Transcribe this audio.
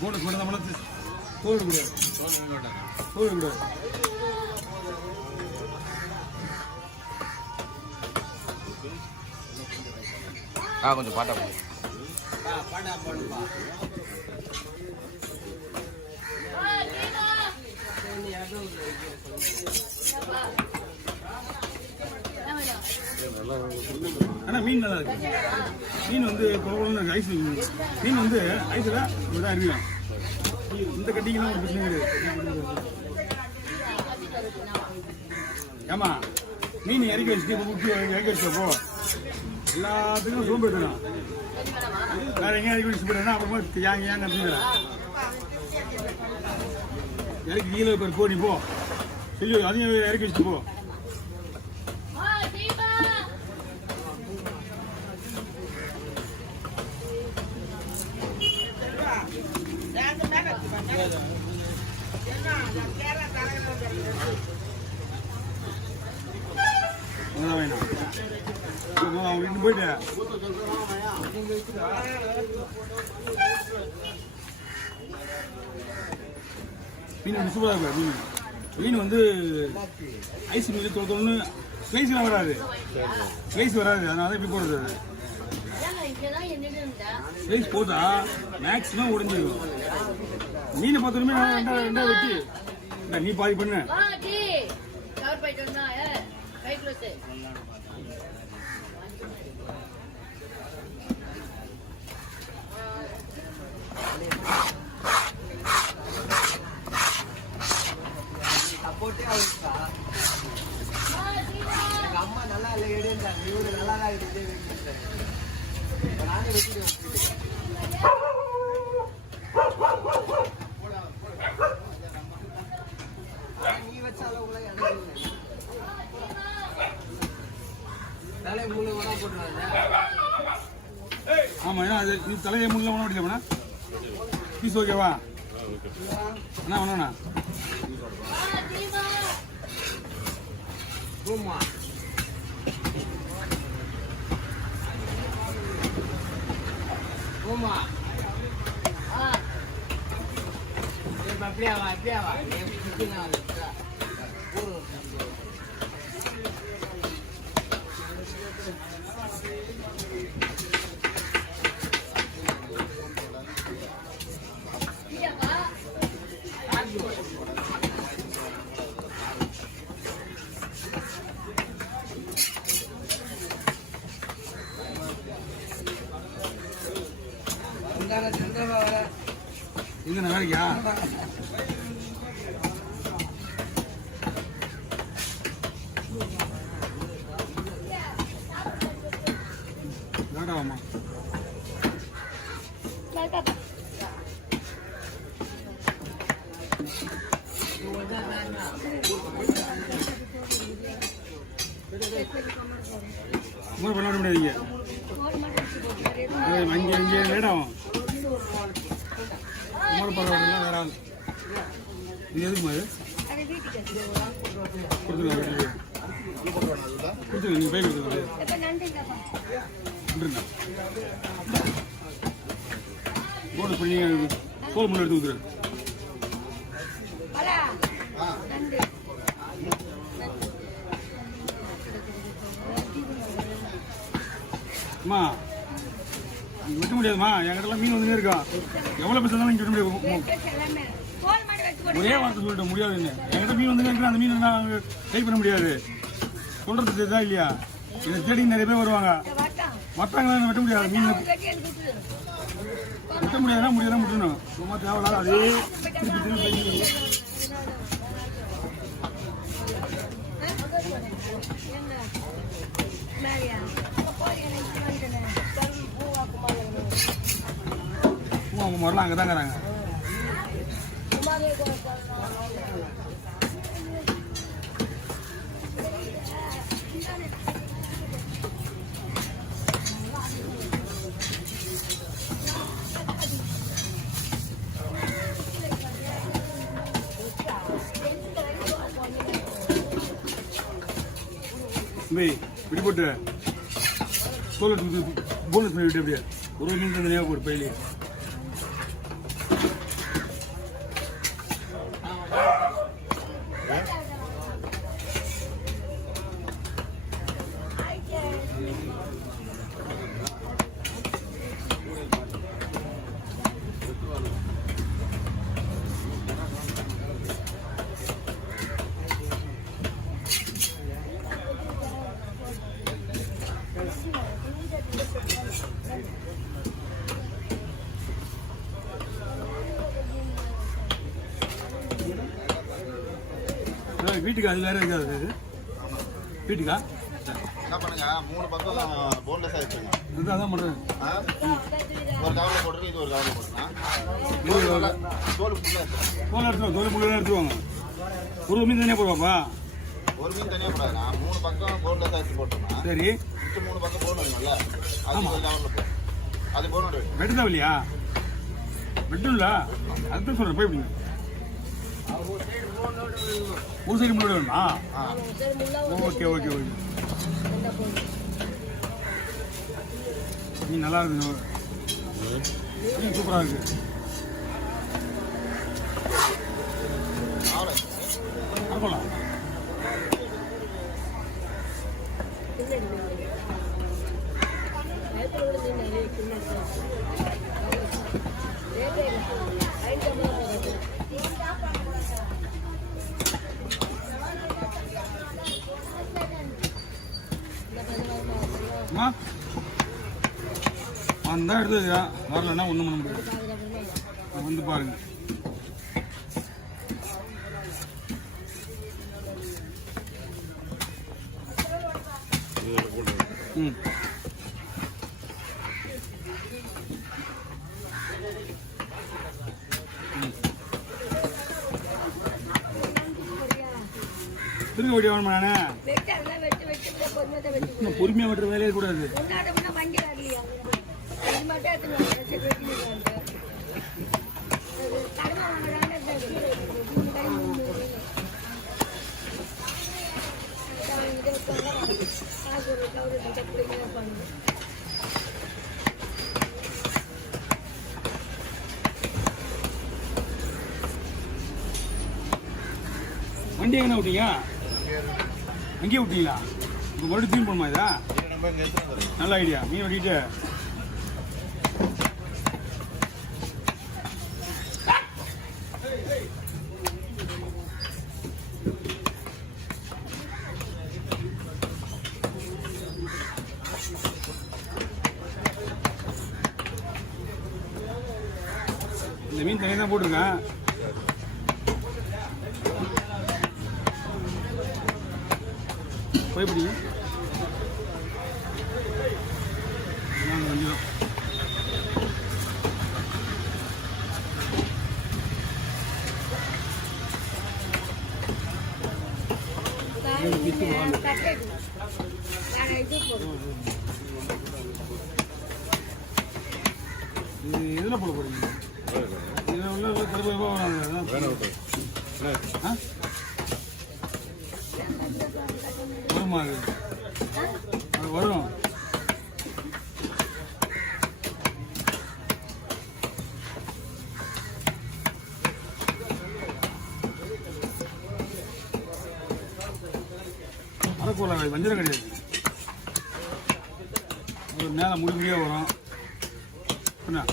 Bonus மட்டும் நம்மள தோல் கூடாது தோல் கூடாது. கொஞ்சம் பாட்டா போடுப்பா. ஆனால் மீன் நல்லா இருக்கு. மீன் வந்து ஐஸ் மீன் வந்து ஐஸில் இதான் அறிவியும். இந்த கட்டிங்கெல்லாம் ஒரு பிரச்சனை கிடையாது. ஏமா மீன் இறக்கி வச்சுட்டு இறக்கி வச்சப்போ எல்லாத்துக்கும் சோம்பு எடுத்துக்கலாம். வேற எங்கேயும் இறக்கி வச்சு போயிட்டா அப்புறமா ஏங்க அப்படின்னு இறக்கி கீழே போ நீ போ சொல்லி அதையும் இறக்கி வச்சுட்டு போ. அவங்க போயிட்டு மீன் சூப்பராக இருக்கு. மீன் வந்து ஐஸ் மீன் தொண்ணு ஸ்லைஸ்லாம் வராது, ஸ்லைஸ் வராது. அதனால இப்படி போடுறது. அது ஸ்லைஸ் போட்டா மேக்ஸிமம் உடஞ்சிடும். மீனை பார்த்தோமே ரெண்டாவது வெட்டி நீ பாதி பண்ணு. அம்மா நல்லா இல்லை எடுத்தாங்க, இவரு நல்லா தான் இருக்கு. நானே வச்சுட்டு நீ வச்சாலும் கூட தலை முள்ளு வேணா போட்டுருவாங்க. ஆமா, ஏன்னா அது நீ தலையை முள்ள வேணா ஓடிக்கலாம்ண்ணா. பீஸ் ஓகேவா அண்ணா? வேணாண்ணா. Rumah. Rumah. Beli apa? Yang bikin apa? எங்க வேலைக்கா? வேண்டாமா? பண்ண முடியாதீங்க. அங்கே லேட்டாகும். பரவாயில்ல வேற ஆள். இது எதுக்கு மாதிரி கொடுத்துருங்க. நீங்கள் போய் கொடுத்துருங்க. போனஸ் பண்ணி தோல் முள்ள எடுத்து கொடுத்துரு. அம்மா வெட்ட முடியாதுமா, என்கிட்ட மீன் வந்துனே இருக்கா. எவ்வளவு பேச இருந்தாலும் வெட்ட முடியாது. ஒரே வார்த்தை சொல்லிட்டு முடியாதுன்னு. என்கிட்ட மீன் வந்துனே இருக்கு, அந்த மீன் நான் ட்ரை பண்ண முடியாது. சொல்றது தெரியுதா இல்லையா? இதை தேடி நிறைய பேர் வருவாங்க. மற்றவங்கள வெட்ட முடியாது. மீன் வெட்ட முடியாதுன்னா முடியாதான் விட்டுணும். சும்மா தேவையில்லாத அதே அவங்க முதல்ல அங்கே தாங்கிறாங்க. தம்பி இப்படி போட்டு தோல் எடுத்து போனஸ் பண்ணி விட்டு அப்படியே ஒரு மீன் தனியாக போட்டு பையிலே வீட்டுக்கு அது வேற இருக்காது அது வீட்டுக்கா என்ன பண்ணுங்க 3 பக்கம் போன்லெஸ்ஸாக வச்சுருங்க. இதுதான் பண்ணுறேன். ஒரு கவரில் போட்டுருக்கு, இது ஒரு கவரில் போட்டுருங்க. தோல் ஃபுல்லாக எடுத்துவோம், தோல் முள்ளு எடுத்துவாங்க. ஒரு மீன் தனியாக போடுவாப்பா. ஒரு மீன் தனியாக போடாதுண்ணா, 3 பக்கம் போன்லெஸ்ஸாக வச்சு போட்டுருங்க. சரி, 3 பக்கம் போன் வருங்கல்ல, அது ஒரு கவரில் போடும். அது போனோட வெட்டு தான் இல்லையா? வெட்டும் இல்லை, அதுதான் சொல்கிறேன். போய் எப்படிங்க ஒரு சைடு முள்ளோட வேணுமா? Okay okay okay. மீன் நல்லா இருக்கு, மீன் சூப்பராக இருக்கு. பார்க்கலாம். அந்த எடுத்து வரலன்னா ஒன்றும் பண்ண முடியாது. வந்து பாருங்க. ம், திரும்ப ஓடி வரணுமா? நானே பொறுமையாக வெட்டுற வேலையே கூடாது. வண்டி எங்கே விட்டீங்க? அங்கேயே விட்டீங்களா? இப்போ மறுபடியும் தீன் பண்ணுமா? இதா நல்ல ஐடியா. மீன் வெட்டிட்டு இந்த மீன் தனியாக தான் போட்டிருக்கேன். போய் பிடிங்க. கொஞ்சம் இது எதில் போட போறீங்க? இதில் உள்ள கருப்பு வருமா? அது வரும். அரைக்கூல வஞ்சரம் கிடையாது. மேலே முடி முடியாக வரும். என்ன